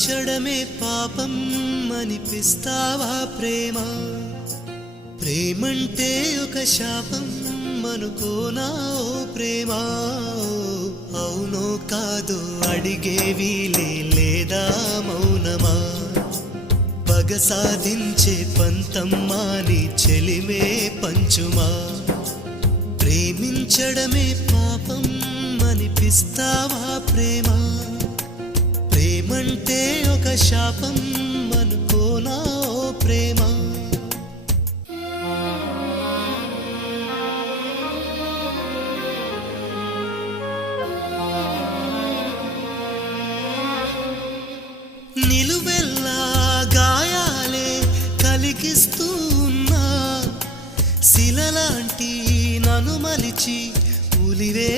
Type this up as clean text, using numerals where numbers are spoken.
ప్రేమించడమే పాపం అనిపిస్తావా ప్రేమ? ప్రేమంటే ఒక శాపం అనుకోనా ఓ ప్రేమ? అవునో కాదో అడిగేవి లేదా మౌనమా? పగ సాధించే పంతమ్మాని చెలిమే పంచుమా? ప్రేమించడమే పాపం అనిపిస్తావా ప్రేమ? ప్రేమంటే ఒక శాపం అనుకోనా ఓ ప్రేమ? నిలువెల్లా గాయాలే కలిగిస్తూ ఉన్నా, శిలలాంటి నన్ను మలిచి ఉలివే